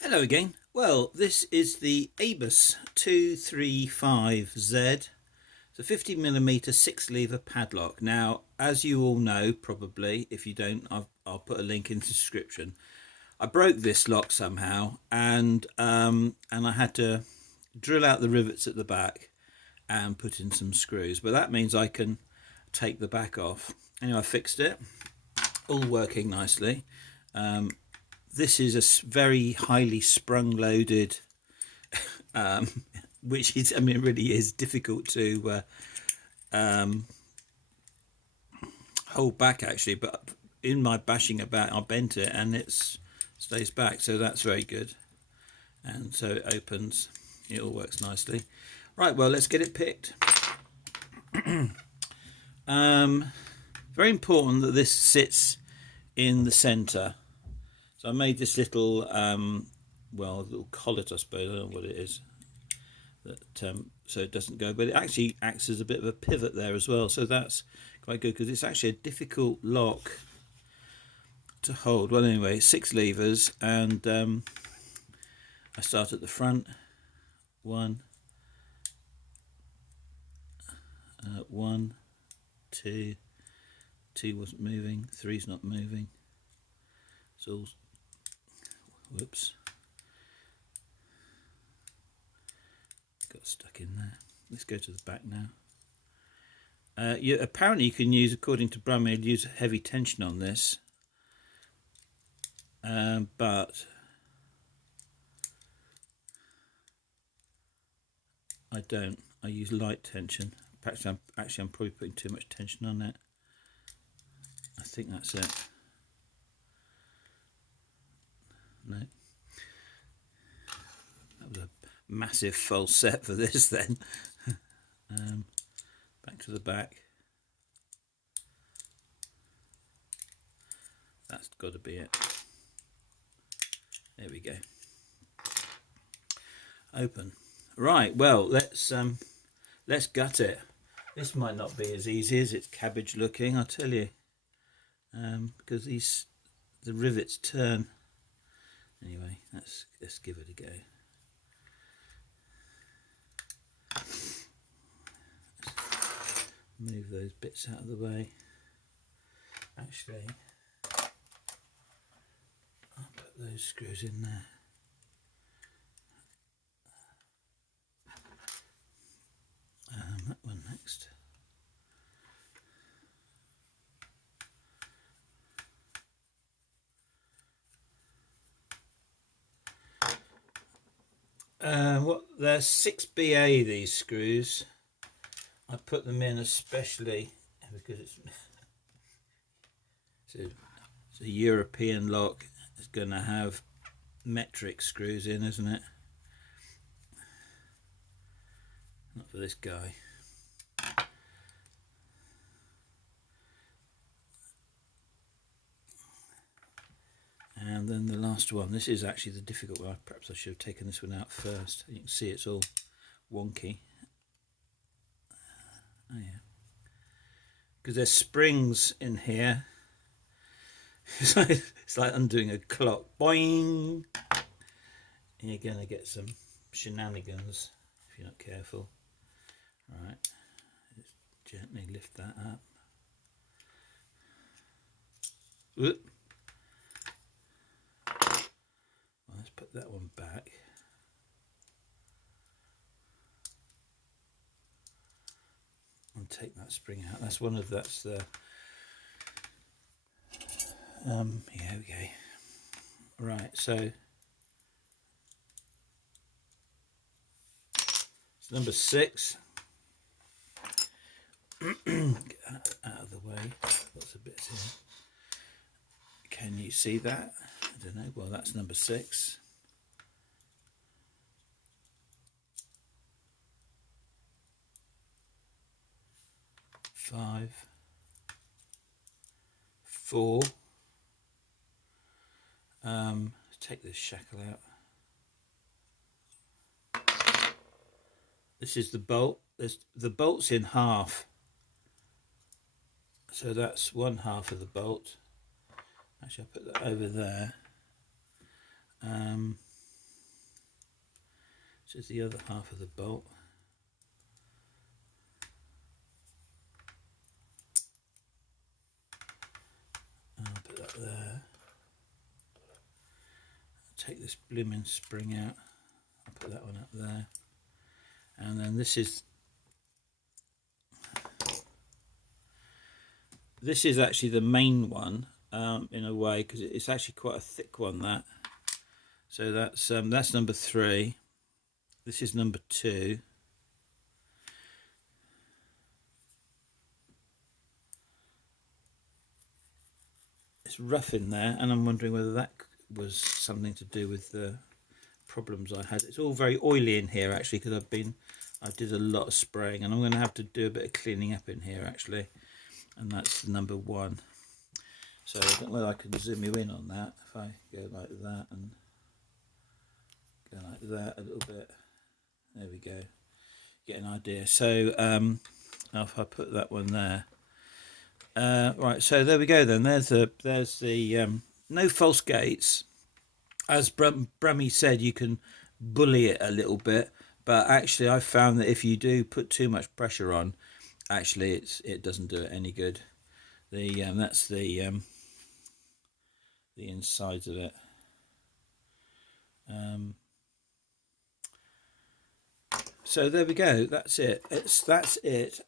Hello again. Well, this is the ABUS 235Z. It's a 50mm 6-lever padlock. Now, as you all know, probably, if you don't, I'll put a link in the description. I broke this lock somehow, and I had to drill out the rivets at the back and put in some screws. But that means I can take the back off. Anyway, I fixed it, all working nicely. This is a very highly sprung loaded, which is, I mean, it really is difficult to hold back actually, but in my bashing about I bent it and it stays back, so that's very good. And so it opens, it all works nicely. Right, well, let's get it picked. Very important that this sits in the center. So I made this little well, a little collet, I suppose. I don't know what it is, that so it doesn't go, but it actually acts as a bit of a pivot there as well, so that's quite good because it's actually a difficult lock to hold. Well, anyway, 6 levers, and I start at the front. 1, 1, 2, 2 wasn't moving, 3's not moving, it's all, whoops, got stuck in there. Let's go to the back now. Apparently you can use, according to Brummy, use heavy tension on this, but I don't. I use light tension. Actually, I'm probably putting too much tension on it. I think that's it. No. That was a massive false set for this then. Back to the back. That's got to be it. There we go. Open. Right, well, let's gut it. This might not be as easy as it's cabbage looking, I'll tell you, because the rivets turn. Anyway, let's give it a go. Move those bits out of the way. Actually, I'll put those screws in there. That one next. They're 6BA, these screws. I put them in especially because it's a European lock. It's going to have metric screws in, isn't it? Not for this guy. And then the last one. This is actually the difficult one. Perhaps I should have taken this one out first. You can see it's all wonky. Oh yeah, because there's springs in here. It's like undoing a clock. Boing! And you're going to get some shenanigans if you're not careful. Right, just gently lift that up. Whoop. Well, let's put that one back. And take that spring out. That's the yeah, okay. Right, so it's number 6. Get that out of the way. Lots of bits here. Can you see that? I don't know. Well, that's number 6. Five, 4. Take this shackle out. This is the bolt. The bolt's in half, so that's one half of the bolt. Actually, I'll put that over there. This is the other half of the bolt. I'll put that there. I'll take this blooming spring out. I'll put that one up there. And then this is actually the main one, in a way, because it's actually quite a thick one, that. So that's number 3. This is number 2. It's rough in there, and I'm wondering whether that was something to do with the problems I had. It's all very oily in here actually, because I did a lot of spraying, and I'm going to have to do a bit of cleaning up in here actually. And that's number 1. So I don't know whether I can zoom you in on that. If I go like that and go like that a little bit, there we go. Get an idea. So if I put that one there, right. So there we go. Then there's the no false gates. As Brummy said, you can bully it a little bit, but actually I found that if you do put too much pressure on, actually it doesn't do it any good. That's the insides of it. So there we go. That's it. That's it.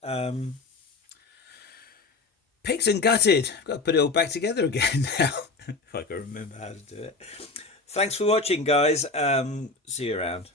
Picked and gutted. I've got to put it all back together again now. If I can remember how to do it. Thanks for watching, guys. See you around.